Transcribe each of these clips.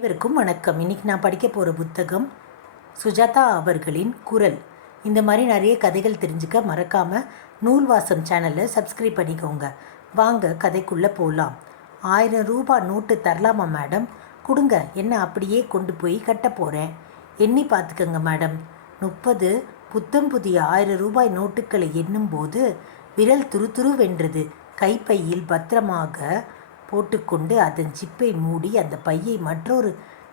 அனைவருக்கும் வணக்கம். இன்றைக்கி நான் படிக்க போகிற புத்தகம் சுஜாதா அவர்களின் குரல். இந்த மாதிரி நிறைய கதைகள் தெரிஞ்சுக்க மறக்காமல் நூல்வாசம் சேனலை சப்ஸ்கிரைப் பண்ணிக்கோங்க. வாங்க கதைக்குள்ளே போகலாம். 1000 ரூபாய் நோட்டு தரலாமா மேடம்? கொடுங்க, என்ன அப்படியே கொண்டு போய் கட்ட போகிறேன். எண்ணி பார்த்துக்கங்க மேடம். 30 புத்தம் புதிய 1000 ரூபாய் நோட்டுக்களை எண்ணும்போது விரல் துருதுருவென்றது. கைப்பையில் பத்திரமாக போட்டுக்கொண்டு அதன் ஜிப்பை மூடி அந்த பையை மற்றொரு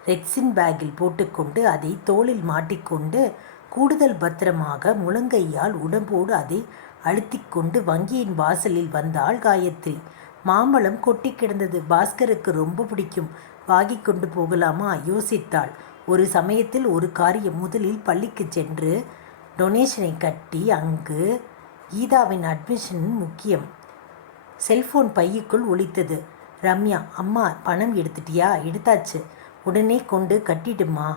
ரெக்ஸின் பேக்கில் போட்டுக்கொண்டு அதை தோளில் மாட்டிக்கொண்டு கூடுதல் பத்திரமாக முழங்கையால் உடம்போடு அதை அழுத்திக்கொண்டு வங்கியின் வாசலில் வந்தாள் காயத்ரி. மாம்பழம் கொட்டி கிடந்தது. பாஸ்கருக்கு ரொம்ப பிடிக்கும். வாங்கி கொண்டு போகலாமா யோசித்தாள். ஒரு சமயத்தில் ஒரு காரியம். முதலில் பள்ளிக்கு சென்று டொனேஷனை கட்டி அங்கு கீதாவின் அட்மிஷன் முக்கியம். செல்போன் பையுக்குள் ஒலித்தது. ரம்யா, அம்மா பணம் எடுத்துட்டியா? எடுத்தாச்சு. உடனே கொண்டு கட்டிடுமா.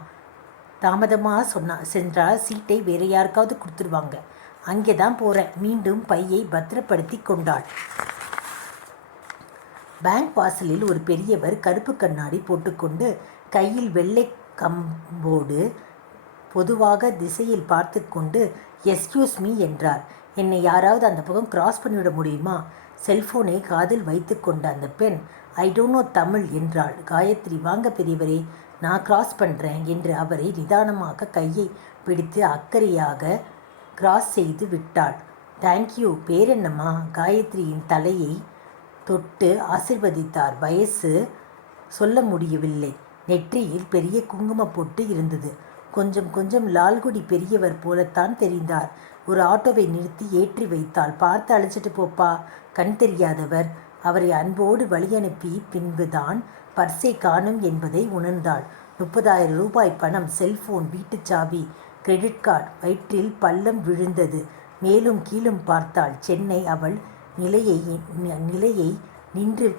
தாமதமாக சென்றால் சீட்டை வேறு யாருக்காவது கொடுத்துருவாங்க. அங்கே தான் போகிறேன். மீண்டும் பையை பத்திரப்படுத்தி கொண்டாள். பேங்க் வாசலில் ஒரு பெரியவர் கருப்பு கண்ணாடி போட்டுக்கொண்டு கையில் வெள்ளை கம்போடு பொதுவாக திசையில் பார்த்து கொண்டு எஸ்கியூஸ் மீ என்றார். என்னை யாராவது அந்த பக்கம் கிராஸ் பண்ணிவிட முடியுமா? செல்போனை காதில் வைத்து கொண்ட அந்த பெண் ஐ டோன்ட் நோ தமிழ் என்றாள். காயத்ரி, வாங்க பெரியவரே, நான் கிராஸ் பண்ணுறேன் என்று அவரை நிதானமாக கையை பிடித்து அக்கறையாக கிராஸ் செய்து விட்டாள். தேங்க்யூ. பேர் என்னம்மா? காயத்ரியின் தலையை தொட்டு ஆசிர்வதித்தார். வயசு சொல்ல முடியவில்லை. நெற்றியில் பெரிய குங்கும பொட்டு இருந்தது. கொஞ்சம் கொஞ்சம் லால்குடி பெரியவர் போலத்தான் தெரிந்தார். ஒரு ஆட்டோவை நிறுத்தி ஏற்றி வைத்தாள். பார்த்து அழைச்சிட்டு போப்பா. கண் தெரியாதவர். அவரை அன்போடு வழியனுப்பி பின்புதான் பர்ஸை காணும் என்பதை உணர்ந்தாள். 30,000 ரூபாய் பணம், செல்போன், வீட்டுச்சாவி, கிரெடிட் கார்டு. வயிற்றில் பள்ளம் விழுந்தது. மேலும் கீழும் பார்த்தாள். சென்னை அவள் நிலையை நின்று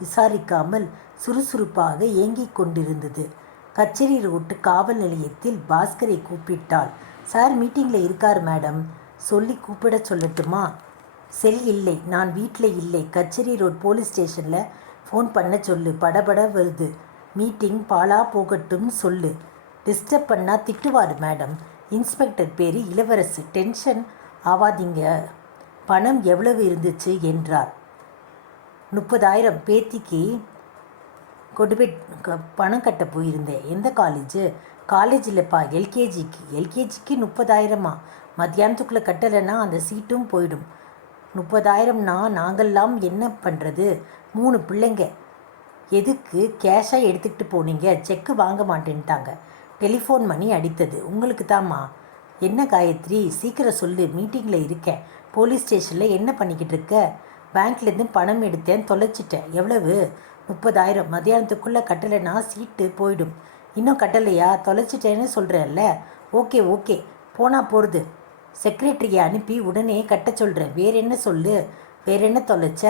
விசாரிக்காமல் சுறுசுறுப்பாக ஏங்கிக் கொண்டிருந்தது. கச்சேரி ரோட்டு காவல் நிலையத்தில் பாஸ்கரை கூப்பிட்டாள். சார் மீட்டிங்கில் இருக்கார் மேடம். சொல்லி கூப்பிட சொல்லட்டுமா? செல் இல்லை, நான் வீட்டில் இல்லை. கச்சேரி ரோட் போலீஸ் ஸ்டேஷனில் ஃபோன் பண்ண சொல்லு. படபட வருது. மீட்டிங் பாலா போகட்டும் சொல்லு. டிஸ்டர்ப் பண்ணால் திட்டுவார் மேடம். இன்ஸ்பெக்டர் பேர் இளவரசு. டென்ஷன் ஆவாதீங்க. பணம் எவ்வளவு இருந்துச்சு என்றார். 30,000. பேத்திக்கு கொண்டு பணம் கட்ட போயிருந்தேன். எந்த காலேஜு? காலேஜ் இல்லைப்பா, எல்கேஜிக்கு. எல்கேஜிக்கு 30,000மா? மத்தியானத்துக்குள்ளே கட்டலைன்னா அந்த சீட்டும் போயிடும். 30,000னா நாங்கள்லாம் என்ன பண்ணுறது? 3 பிள்ளைங்க. எதுக்கு கேஷாக எடுத்துக்கிட்டு போனீங்க? செக்கு வாங்க மாட்டேன்ட்டாங்க. டெலிஃபோன் மணி அடித்தது. உங்களுக்கு தாம்மா. என்ன காயத்ரி, சீக்கிரம் சொல்லு. மீட்டிங்கில் இருக்கேன். போலீஸ் ஸ்டேஷனில் என்ன பண்ணிக்கிட்டு இருக்க? பேங்க்லேருந்து பணம் எடுத்தேன், தொலைச்சிட்டேன். எவ்வளவு? 30,000. மத்தியானத்துக்குள்ளே கட்டலைன்னா சீட்டு போயிடும். இன்னும் கட்டலையா? தொலைச்சிட்டேன்னு சொல்கிறேன்ல. ஓகே ஓகே, போனால் போகிறது. செக்ரட்டரியை அனுப்பி உடனே கட்ட சொல்கிறேன். வேற என்ன சொல்லு. வேற என்ன தொலைச்ச?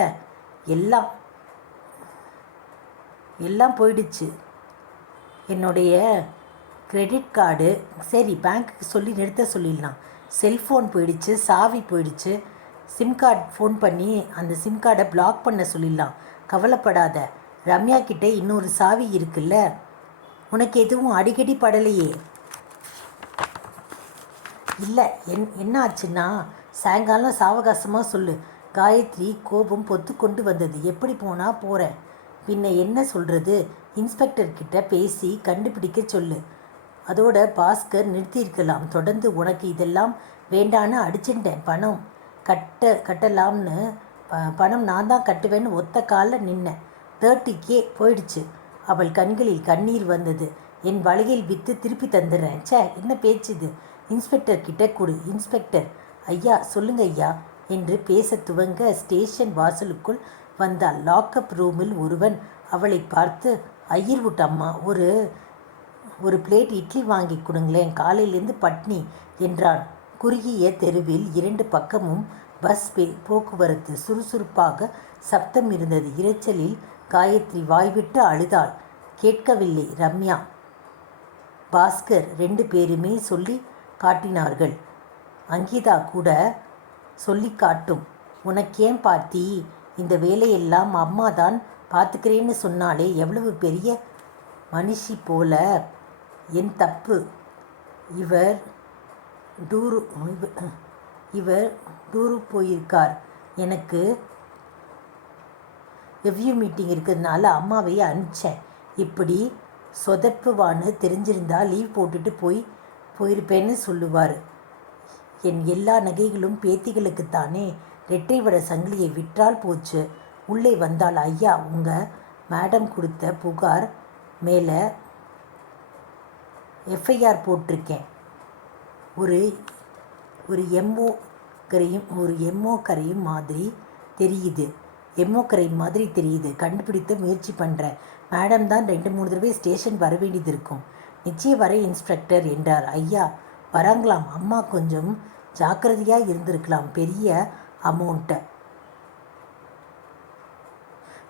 எல்லாம் போயிடுச்சு. என்னுடைய கிரெடிட் கார்டு. சரி, பேங்க்குக்கு சொல்லி நிறுத்த சொல்லிடலாம். செல்ஃபோன் போயிடுச்சு, சாவி போயிடுச்சு. சிம் கார்டு ஃபோன் பண்ணி அந்த சிம் கார்டை பிளாக் பண்ண சொல்லிடலாம். கவலைப்படாத. ரம்யா கிட்ட இன்னொரு சாவி இருக்குல்ல. உனக்கு எதுவும் அடிக்கடி படலையே? இல்லை. என்ன ஆச்சுன்னா சாயங்காலம் சாவகாசமாக சொல்லு. காயத்ரி கோபம் பொத்து கொண்டு வந்தது. எப்படி போனால் போகிறேன். பின்ன என்ன சொல்கிறது? இன்ஸ்பெக்டர்கிட்ட பேசி கண்டுபிடிக்க சொல்லு. அதோட பாஸ்கர் நிறுத்தியிருக்கலாம். தொடர்ந்து உனக்கு இதெல்லாம் வேண்டான்னு அடிச்சுட்டேன். பணம் கட்டலாம்னு பணம் நான் தான் கட்டுவேன்னு ஒத்த காலில் நின்னேன். 30K போயிடுச்சு. அவள் கண்களில் கண்ணீர் வந்தது. என் வலையில் விற்று திருப்பி தந்துடுறேன். என்ன பேச்சு இது? இன்ஸ்பெக்டர் கிட்ட கொடு. இன்ஸ்பெக்டர் ஐயா, சொல்லுங்க ஐயா என்று பேச துவங்க ஸ்டேஷன் வாசலுக்குள் வந்தாள். லாக்அப் ரூமில் ஒருவன் அவளை பார்த்து, ஐயர்வுட் அம்மா, ஒரு பிளேட் இட்லி வாங்கி கொடுங்களேன், காலையிலேருந்து பட்னி என்றான். குறுகிய தெருவில் 2 பக்கமும் பஸ் போக்குவரத்து. சுறுசுறுப்பாக சப்தம் இருந்தது. இரைச்சலில் காயத்ரி வாய்விட்டு அழுதாள். கேட்கவில்லை. ரம்யா, பாஸ்கர் 2 பேருமே சொல்லி காட்டினார்கள். அங்கீதா கூட சொல்லி காட்டும். உனக்கேன் பாத்தி, இந்த வேலையெல்லாம் அம்மா தான் பார்த்துக்கிறேன்னு சொன்னாலே. எவ்வளவு பெரிய மனுஷி போல என் தப்பு. இவர் டூரு இவர் டூரு போயிருக்கார். எனக்கு ரிவ்யூ மீட்டிங் இருக்கிறதுனால அம்மாவையே அனுப்பிச்சேன். இப்படி சொதப்புவான்னு தெரிஞ்சிருந்தா லீவ் போட்டுட்டு போயிருப்பேன்னு சொல்லுவார். என் எல்லா நகைகளும் பேத்திகளுக்குத்தானே. ரெட்டை வட சங்கிலியை விற்றால் போச்சு. உள்ளே வந்தால், ஐயா, உங்கள் மேடம் கொடுத்த புகார் மேலே எஃப்ஐஆர் போட்டிருக்கேன். ஒரு ஒரு எம்ஓ கரையும் மாதிரி தெரியுது. கண்டுபிடித்த முயற்சி பண்ணுறேன். மேடம் தான் 2-3 தடவை ஸ்டேஷன் வர வேண்டியது இருக்கும். நிச்சயம் வர இன்ஸ்பெக்டர் என்றார். ஐயா வராங்களாம். அம்மா கொஞ்சம் ஜாக்கிரதையாக இருந்திருக்கலாம். பெரிய அமௌண்ட்டை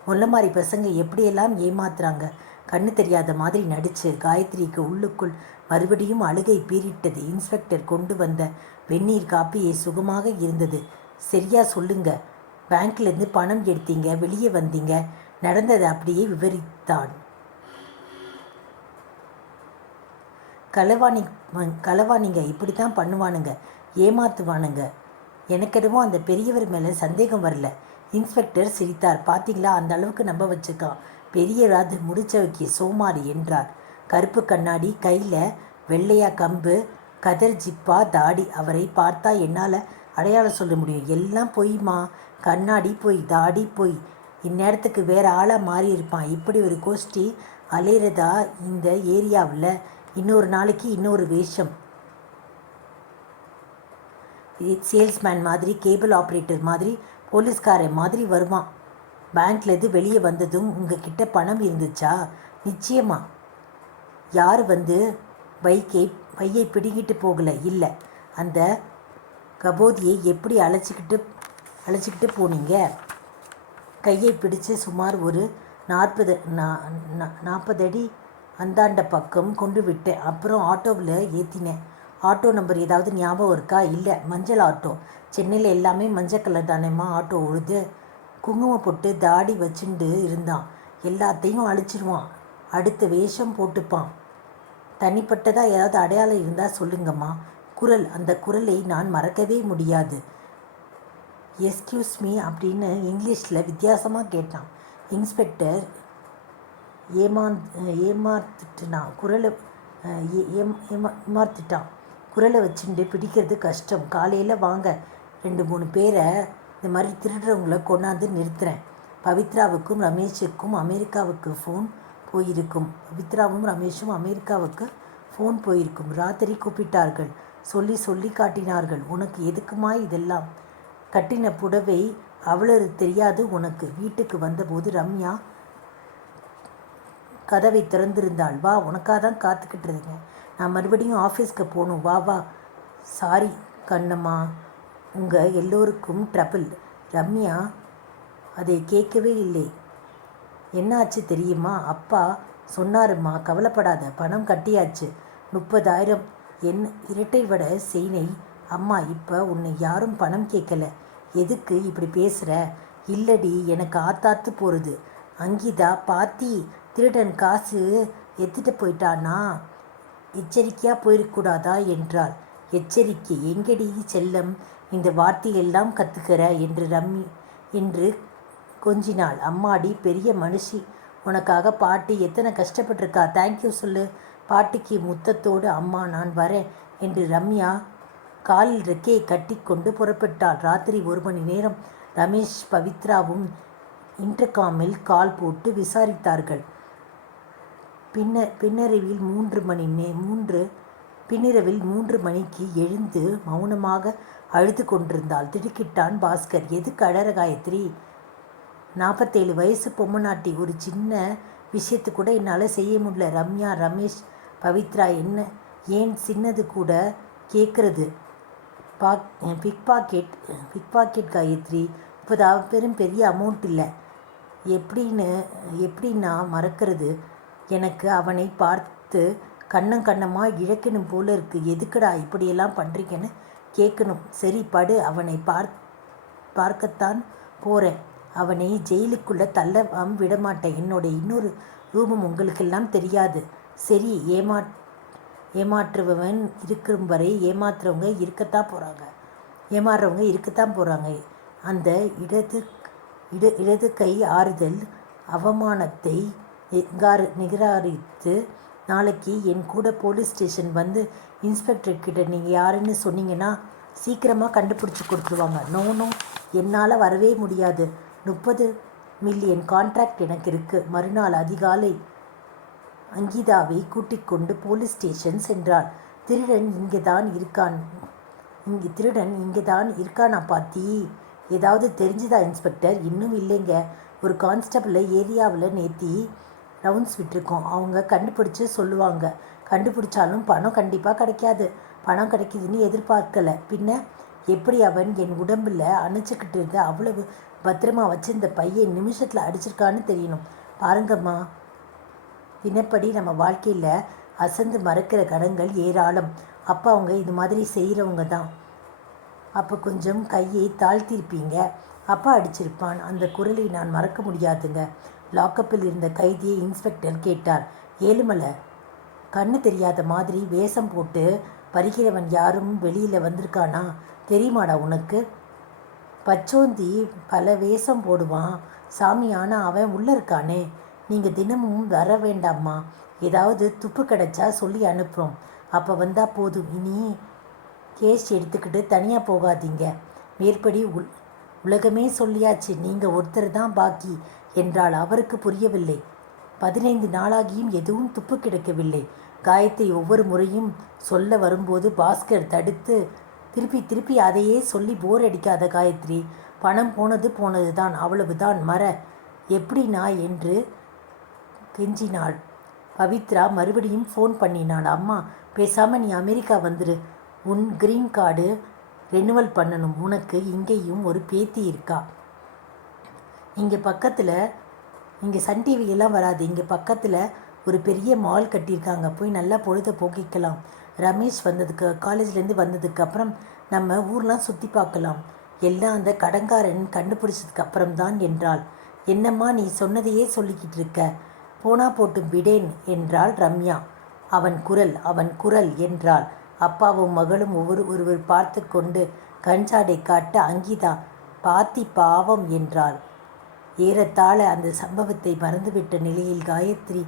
முல்லை மாதிரி பசங்க எப்படியெல்லாம் ஏமாத்துறாங்க. கண்ணு தெரியாத மாதிரி நடிச்சு காயத்ரிக்கு உள்ளுக்குள் மறுபடியும் அழுகை பீறிட்டது. இன்ஸ்பெக்டர் கொண்டு வந்த வெந்நீர் காப்பியை சுகமாக இருந்தது. சரியா சொல்லுங்க, பேங்க்லேருந்து பணம் எடுத்தீங்க, வெளியே வந்தீங்க, நடந்ததை அப்படியே விவரித்தான். களவானிங்க இப்படி தான் பண்ணுவானுங்க, ஏமாத்துவானுங்க. எனக்கெடுவும் அந்த பெரியவர் மேலே சந்தேகம் வரல. இன்ஸ்பெக்டர் சிரித்தார். பார்த்தீங்களா, அந்த அளவுக்கு நம்ப வச்சுக்கான். பெரிய ராது முடிச்ச வைக்க சோமாரி என்றார். கருப்பு கண்ணாடி, கையில் வெள்ளையா கம்பு, கதர் ஜிப்பா, தாடி. அவரை பார்த்தா என்னால் அடையாளம் சொல்ல முடியும். எல்லாம் பொய்மா. கண்ணாடி போய், தாடி போய். இந்நேரத்துக்கு வேறு ஆளாக மாறி இருப்பான். இப்படி ஒரு கோஷ்டி அலையிறதா இந்த ஏரியாவில். இன்னொரு நாளைக்கு இன்னொரு வேஷம். சேல்ஸ்மேன் மாதிரி, கேபிள் ஆப்ரேட்டர் மாதிரி, போலீஸ்காரன் மாதிரி வருவான். பேங்க்லேருந்து வெளியே வந்ததும் உங்ககிட்ட பணம் இருந்துச்சா? நிச்சயமா. யார் வந்து பையை பிடிங்கிட்டு போகலை? இல்லை. அந்த கபோதியை எப்படி அழைச்சிக்கிட்டு போனீங்க? கையை பிடிச்சு சுமார் ஒரு 40 அடி அந்தாண்ட பக்கம் கொண்டு விட்டேன். அப்புறம் ஆட்டோவில் ஏற்றினேன். ஆட்டோ நம்பர் ஏதாவது ஞாபகம் இருக்கா? இல்லை, மஞ்சள் ஆட்டோ. சென்னையில் எல்லாமே மஞ்சள் கலர் தானேம்மா ஆட்டோ ஓடுது. குங்குமம் போட்டு தாடி வச்சுண்டு இருந்தான். எல்லாத்தையும் அழிச்சிடுவான். அடுத்த வேஷம் போட்டுப்பான். தனிப்பட்டதாக ஏதாவது அடையாளம் இருந்தால் சொல்லுங்கம்மா. குரல், அந்த குரலை நான் மறக்கவே முடியாது. எஸ்கியூஸ் மீ அப்படின்னு இங்கிலீஷில் வித்தியாசமாக கேட்டான். இன்ஸ்பெக்டர் ஏமாத்திட்டான். குரலை வச்சுட்டு பிடிக்கிறது கஷ்டம். காலையில் வாங்க, 2-3 பேரை இந்த மாதிரி திருடுறவங்கள கொண்டாந்து நிறுத்துகிறேன். பவித்ராவுக்கும் ரமேஷுக்கும் அமெரிக்காவுக்கு ஃபோன் போயிருக்கும். ராத்திரி கூப்பிட்டார்கள். சொல்லி காட்டினார்கள். உனக்கு எதுக்குமா இதெல்லாம்? கட்டின புடவை அவ்வளவு தெரியாது உனக்கு. வீட்டுக்கு வந்தபோது ரம்யா கதவை திறந்திருந்தாள். வா, உனக்காக தான் காத்துக்கிட்டு இருந்தேன். நான் மறுபடியும் ஆஃபீஸ்க்கு போகணும். வா. சாரி கண்ணம்மா, உங்கள் எல்லோருக்கும் ட்ரபிள். ரம்யா அதை கேட்கவே இல்லை. என்னாச்சு தெரியுமா? அப்பா சொன்னாருமா, கவலைப்படாத, பணம் கட்டியாச்சு. 30,000. என் இரட்டை வட செயினை. அம்மா, இப்போ உன்னை யாரும் பணம் கேட்கல. எதுக்கு இப்படி பேசுகிற? இல்லடி, எனக்கு ஆத்தாத்து போகிறது. அங்கிதா, பாத்தி, திருடன் காசு எடுத்துட்டு போயிட்டானா? எச்சரிக்கையாக போயிருக்கூடாதா என்றாள். எச்சரிக்கை எங்கடி செல்லம், இந்த வார்த்தையெல்லாம் கற்றுக்கிற என்று கொஞ்சினாள். அம்மாடி, பெரிய மனுஷி, உனக்காக பாட்டி எத்தனை கஷ்டப்பட்டிருக்கா. தேங்க்யூ சொல்லு. பாட்டிக்கு முத்தத்தோடு அம்மா நான் வரேன் என்று ரம்யா காலில் ரெக்கையை கட்டி கொண்டு புறப்பட்டாள். ராத்திரி 1 மணி நேரம் ரமேஷ் பவித்ராவும் இன்டர்காமில் கால் போட்டு விசாரித்தார்கள். பின்னரவில் 3 மணிக்கு எழுந்து மௌனமாக அழுது கொண்டிருந்தாள். திடுக்கிட்டான் பாஸ்கர். எதுக்கு அழற காயத்ரி? 47 வயசு பொம்மநாட்டி. ஒரு சின்ன விஷயத்து கூட என்னால் செய்ய முடியல. ரம்யா, ரமேஷ், பவித்ரா ஏன் சின்னது கூட கேட்குறது? Big packet Gayatri. 30,000 பெரிய அமௌண்ட் இல்லை. எப்படி நான் மறக்கிறது? எனக்கு அவனை பார்த்து கண்ணமாக இழக்கணும் போல இருக்கு. எதுக்குடா இப்படியெல்லாம் பண்ணுறீங்கன்னு கேட்கணும். சரி படு, அவனை பார்க்கத்தான் போகிறேன். அவனை ஜெயிலுக்குள்ளே தள்ளவும் விடமாட்டேன். என்னோட இன்னொரு ரூபம் உங்களுக்கெல்லாம் தெரியாது. சரி, ஏமாற்றுபவன் இருக்கும் வரை ஏமாத்துறவங்க இருக்கத்தான் போகிறாங்க. அந்த இடது கை ஆறுதல் அவமானத்தை நிகராரித்து நாளைக்கு என் கூட போலீஸ் ஸ்டேஷன் வந்து இன்ஸ்பெக்டர்கிட்ட நீங்கள் யாருன்னு சொன்னீங்கன்னா சீக்கிரமாக கண்டுபிடிச்சி கொடுத்துருவாங்க. நோ, என்னால் வரவே முடியாது. 30 மில்லியன் கான்ட்ராக்ட் எனக்கு இருக்குது. மறுநாள் அதிகாலை அங்கிதாவை கூட்டிக் கொண்டு போலீஸ் ஸ்டேஷன் சென்றாள். திருடன் இங்கே தான் இருக்கானா பாத்தி? ஏதாவது தெரிஞ்சுதா இன்ஸ்பெக்டர்? இன்னும் இல்லைங்க. ஒரு கான்ஸ்டபிளை ஏரியாவில் நேத்தி ரவுண்ட்ஸ் விட்டுருக்கோம். அவங்க கண்டுபிடிச்சி சொல்லுவாங்க. கண்டுபிடிச்சாலும் பணம் கண்டிப்பாக கிடைக்காது. பணம் கிடைக்குதுன்னு எதிர்பார்க்கலை. பின்ன எப்படி அவன் என் உடம்பில் அணைச்சிக்கிட்டு இருந்த அவ்வளவு பத்திரமா வச்சு இந்த பையன் நிமிஷத்தில் அடிச்சிருக்கான்னு தெரியணும். பாருங்கம்மா, தினப்படி நம்ம வாழ்க்கையில் அசந்து மறக்கிற கணங்கள் ஏராளம். அப்போ அவங்க இது மாதிரி செய்கிறவங்க தான். அப்போ கொஞ்சம் கையை தாழ்த்திருப்பீங்க. அப்பா அடிச்சிருப்பான். அந்த குரலை நான் மறக்க முடியாதுங்க. லாக்கப்பில் இருந்த கைதியை இன்ஸ்பெக்டர் கேட்டார். ஏழுமலை, கண்ணு தெரியாத மாதிரி வேஷம் போட்டு பறிக்கிறவன் யாரும் வெளியில் வந்திருக்கானா தெரியுமாடா உனக்கு? பச்சோந்தி பல வேஷம் போடுவான் சாமி. ஆனால் அவன் உள்ளே இருக்கானே. நீங்கள் தினமும் வர வேண்டாம்மா. ஏதாவது துப்பு கிடச்சா சொல்லி அனுப்புகிறோம். அப்போ வந்தால் போதும். இனி கேஸ் எடுத்துக்கிட்டு தனியாக போகாதீங்க. மேற்படி உலகமே சொல்லியாச்சு. நீங்கள் ஒருத்தர் தான் பாக்கி என்றால் அவருக்கு புரியவில்லை. 15 நாளாகியும் எதுவும் துப்பு கிடைக்கவில்லை. காயத்ரி ஒவ்வொரு முறையும் சொல்ல வரும்போது பாஸ்கர் தடுத்து திருப்பி அதையே சொல்லி போர் அடிக்காத காயத்ரி. பணம் போனது தான், அவ்வளவுதான். எப்படினா என்று கெஞ்சினாள். பவித்ரா மறுபடியும் ஃபோன் பண்ணினாள். அம்மா, பேசாமல் நீ அமெரிக்கா வந்துரு. உன் க்ரீன் கார்டு ரெனுவல் பண்ணணும். உனக்கு இங்கேயும் ஒரு பேத்தி இருக்கா. இங்கே சன் டிவியெல்லாம் வராது. இங்கே பக்கத்தில் ஒரு பெரிய மால் கட்டியிருக்காங்க. போய் நல்லா பொழுத போக்கிக்கலாம். ரமேஷ் காலேஜ்லேருந்து வந்ததுக்கு அப்புறம் நம்ம ஊர்லாம் சுற்றி பார்க்கலாம். எல்லாம் அந்த கடங்காரன் கண்டுபிடிச்சதுக்கு அப்புறம்தான் என்றாள். என்னம்மா நீ சொன்னதையே சொல்லிக்கிட்டு இருக்க? போனா போட்டும் விடேன் என்றாள் ரம்யா. அவன் குரல் என்றாள். அப்பாவும் மகளும் ஒருவர் பார்த்து கொண்டு கஞ்சாடை காட்ட அங்கிதா பாத்தி பாவம் என்றாள். ஏறத்தாழ அந்த சம்பவத்தை மறந்துவிட்ட நிலையில் காயத்ரி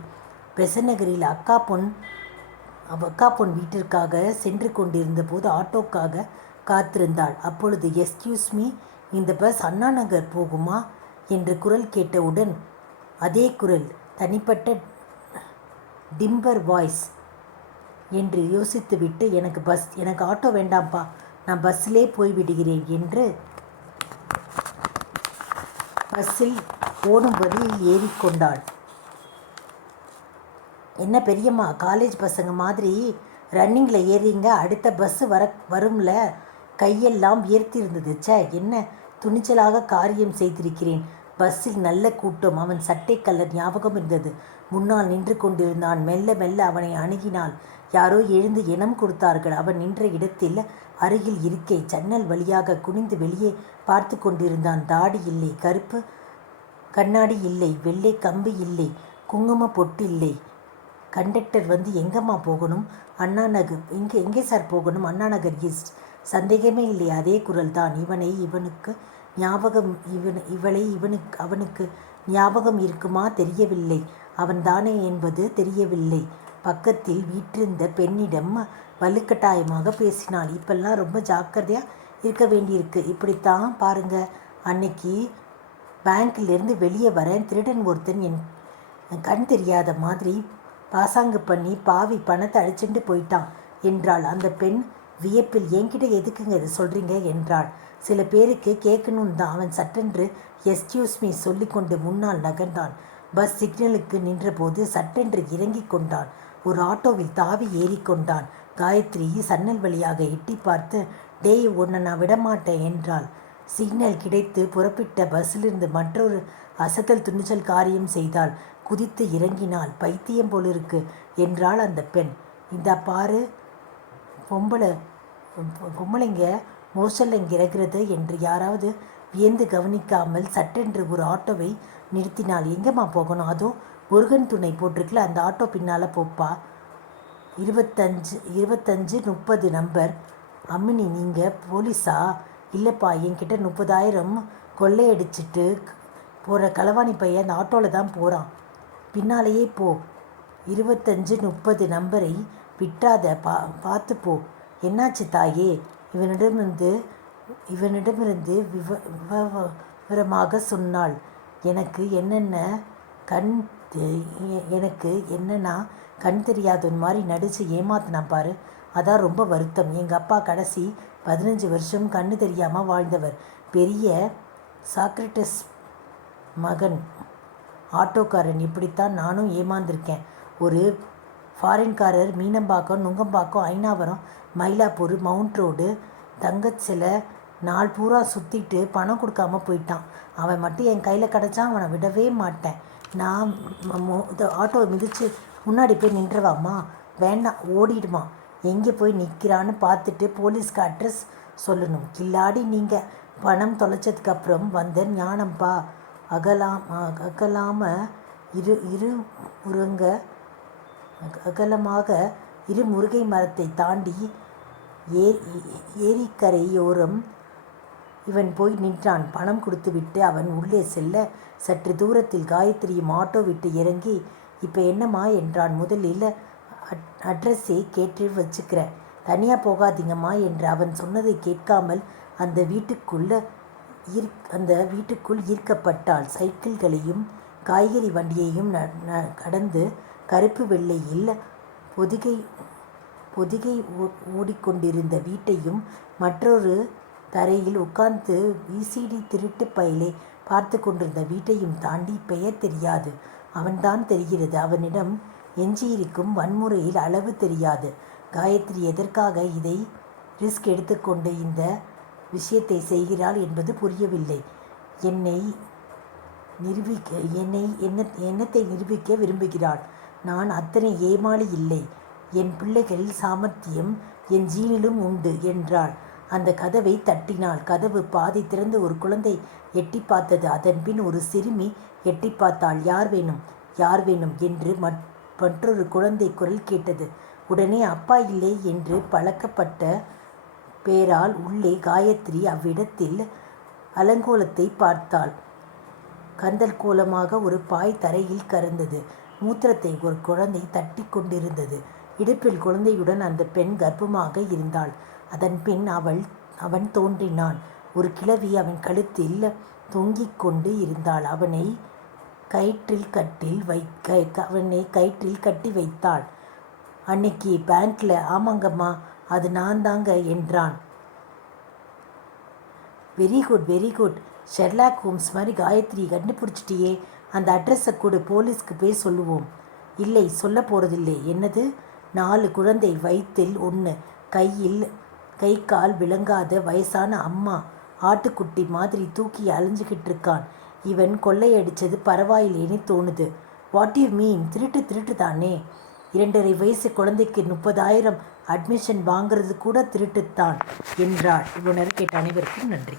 பெசநகரில் அக்கா பொன் வீட்டிற்காக சென்று கொண்டிருந்த போது ஆட்டோக்காக காத்திருந்தாள். அப்பொழுது எஸ்கியூஸ் மீ, இந்த பஸ் அண்ணா நகர் போகுமா என்று குரல் கேட்டவுடன் அதே குரல், தனிப்பட்ட டிம்பர் வாய்ஸ் என்று யோசித்துவிட்டு எனக்கு ஆட்டோ வேண்டாம்ப்பா, நான் பஸ்ஸிலே போய்விடுகிறேன் என்று பஸ்ஸில் ஓடும் வழியில் ஏறிக்கொண்டாள். என்ன பெரியம்மா, காலேஜ் பசங்க மாதிரி ரன்னிங்கில் ஏறிங்க, அடுத்த பஸ்ஸு வரும்ல. கையெல்லாம் வியர்த்திருந்தது. என்ன துணிச்சலாக காரியம் செய்திருக்கிறேன். பஸ்ஸில் நல்ல கூட்டம். அவன் சட்டை கலர் ஞாபகம் இருந்தது. முன்னால் நின்று கொண்டிருந்தான். மெல்ல மெல்ல அவனை அணுகினாள். யாரோ எழுந்து இனம் கொடுத்தார்கள். அவன் நின்ற இடத்தில் அருகில் இருக்கை ஜன்னல் வழியாக குனிந்து வெளியே பார்த்து கொண்டிருந்தான். தாடி இல்லை, கருப்பு கண்ணாடி இல்லை, வெள்ளை கம்பு இல்லை, குங்கும பொட்டு இல்லை. கண்டக்டர் வந்து எங்கம்மா போகணும்? அண்ணா நகர். எங்கே சார் போகணும்? அண்ணா நகர் ஈஸ்ட். சந்தேகமே இல்லை, அதே குரல் தான். அவனுக்கு ஞாபகம் இருக்குமா தெரியவில்லை. அவன் தானே என்பது தெரியவில்லை. பக்கத்தில் வீற்றிருந்த பெண்ணிடம் வலுக்கட்டாயமாக பேசினாள். இப்பெல்லாம் ரொம்ப ஜாக்கிரதையாக இருக்க வேண்டியிருக்கு. இப்படித்தான் பாருங்க, அன்னைக்கு பேங்க்கிலேருந்து வெளியே வரேன், திருடன் ஒருத்தன் என் கண் தெரியாத மாதிரி பாசாங்கு பண்ணி பாவி பணத்தை அழிச்சுட்டு போயிட்டான் என்றாள். அந்த பெண் வியப்பில், என்கிட்ட எதுக்குங்க இதை சொல்கிறீங்க என்றாள். சில பேருக்கு கேட்கணுன்னு தான். அவன் சட்டென்று எஸ்கியூஸ் மீ சொல்லிக்கொண்டு முன்னால் நகர்ந்தான். பஸ் சிக்னலுக்கு நின்றபோது சட்டென்று இறங்கி கொண்டான். ஒரு ஆட்டோவில் தாவி ஏறிக்கொண்டான். காயத்ரி சன்னல் வழியாக எட்டி பார்த்து, டேய், உன்னை நான் விடமாட்டேன் என்றாள். சிக்னல் கிடைத்து புறப்பட்ட பஸ்ஸிலிருந்து மற்றொரு அசத்தல் துணிச்சல் காரியம் செய்தாள். குதித்து இறங்கினாள். பைத்தியம் போலிருக்கு என்றாள் அந்த பெண். இந்த பாரு, பொம்பளைங்க மோசல் இங்கே இறங்குறது என்று யாராவது வியந்து கவனிக்காமல் சட்டென்று ஒரு ஆட்டோவை நிறுத்தினாள். எங்கேம்மா போகணும்? அதோ முருகன் துணை போட்டிருக்குல, அந்த ஆட்டோ பின்னால் போப்பா. 25-30 நம்பர். அம்மினி, நீங்கள் போலீஸா? இல்லைப்பா, என்கிட்ட 30,000 கொள்ளையடிச்சிட்டு போகிற களவாணி பையன் அந்த ஆட்டோவில் தான் போகிறான். பின்னாலேயே போ. 25-30 நம்பரை விட்டாத, பார்த்து போ. என்னாச்சு தாயே? இவனிடமிருந்து விவரமாக சொன்னாள். எனக்கு என்னன்னா கண் தெரியாத மாதிரி நடித்து ஏமாத்தினான் பாரு, அதான் ரொம்ப வருத்தம். எங்கள் அப்பா கடைசி 15 வருஷம் கண்ணு தெரியாமல் வாழ்ந்தவர். பெரிய சாக்ரட்டிஸ் மகன், ஆட்டோக்காரன். இப்படித்தான் நானும் ஏமாந்திருக்கேன். ஒரு ஃபாரின்காரர் மீனம்பாக்கம், நுங்கம்பாக்கம், ஐனாவரம், மயிலாப்பூர், மவுண்ட் ரோடு, தங்கச்சிலை நாள் பூரா சுற்றிட்டு பணம் கொடுக்காம போயிட்டான். அவன் மட்டும் என் கையில் கிடச்சான், அவனை விடவே மாட்டேன். நான் ஆட்டோவை மிதித்து முன்னாடி போய் நின்றுவாம்மா. வேண்டாம், ஓடிடுமா. எங்கே போய் நிற்கிறான்னு பார்த்துட்டு போலீஸ்க்கு அட்ரஸ் சொல்லணும். கில்லாடி நீங்கள். பணம் தொலைச்சதுக்கப்புறம் வந்த ஞானம்பா. அகலமாக இரு முருங்கை மரத்தை தாண்டி ஏரிக்கரையோரம் இவன் போய் நின்றான். பணம் கொடுத்துவிட்டு அவன் உள்ளே செல்ல சற்று தூரத்தில் காயத்ரியும் ஆட்டோ விட்டு இறங்கி, இப்போ என்னம்மா என்றான். முதலில் அட்ரஸே கேட்டு வச்சுக்கிறேன், தனியாக போகாதீங்கம்மா என்று அவன் சொன்னதை கேட்காமல் அந்த வீட்டுக்குள் ஈர்க்கப்பட்டாள். சைக்கிள்களையும் காய்கறி வண்டியையும் கடந்து கருப்பு வெள்ளையில் பொதிகை ஓடிக்கொண்டிருந்த வீட்டையும் மற்றொரு தரையில் உட்கார்ந்து விசிடி திருட்டு பயலை பார்த்து கொண்டிருந்த வீட்டையும் தாண்டி பெயர் தெரியாது, அவன்தான் தெரிகிறது. அவனிடம் எஞ்சியிருக்கும் வன்முறையில் அளவு தெரியாது. காயத்ரி எதற்காக இதை ரிஸ்க் எடுத்துக்கொண்டு இந்த விஷயத்தை செய்கிறாள் என்பது புரியவில்லை. என்னத்தை நிரூபிக்க விரும்புகிறாள்? நான் அத்தனை ஏமாளி இல்லை. என் பிள்ளைகள் சாமர்த்தியம் என் ஜீனிலும் உண்டு என்றாள். அந்த கதவை தட்டினாள். கதவு பாதி திறந்து ஒரு குழந்தை எட்டி பார்த்தது. அதன் பின் ஒரு சிறுமி எட்டி பார்த்தாள். யார் வேணும் என்று மற்றொரு குழந்தை குரல் கேட்டது. உடனே அப்பா இல்லை என்று பழக்கப்பட்ட பேரால் உள்ளே காயத்ரி அவ்விடத்தில் அலங்கோலத்தை பார்த்தாள். கந்தல் கோலமாக ஒரு பாய் தரையில் கறந்தது. மூத்திரத்தை ஒரு குழந்தை தட்டி கொண்டிருந்தது. இடுப்பில் குழந்தையுடன் அந்த பெண் கர்ப்பமாக இருந்தாள். அதன் பின் அவன் தோன்றினான். ஒரு கிழவி அவன் கழுத்தில் தொங்கிக் கொண்டு இருந்தாள். அவனை கயிற்றில் கட்டி வைத்தாள். அன்னைக்கு பேங்க்ல, ஆமாங்கம்மா, அது நான் தாங்க என்றான். Very good. ஷெர்லாக் ஹோம்ஸ் மாதிரி காயத்ரி கண்டுபிடிச்சிட்டியே. அந்த அட்ரஸை கொடு, போலீஸ்க்கு போய் சொல்லுவோம். இல்லை, சொல்ல போகிறதில்லை. என்னது? 4 குழந்தை, வயிற்றில் 1, கை கால் விளங்காத வயசான அம்மா ஆட்டுக்குட்டி மாதிரி தூக்கி அலைஞ்சிக்கிட்டு இருக்கான். இவன் கொள்ளையடிச்சது பரவாயில்லைன்னு தோணுது. What you mean? திருட்டு தானே. 2.5 வயசு குழந்தைக்கு 30,000 அட்மிஷன் வாங்கிறது கூட திருட்டுத்தான் என்றாள். இவ்வளவு நேரம் கேட்ட அனைவருக்கும் நன்றி.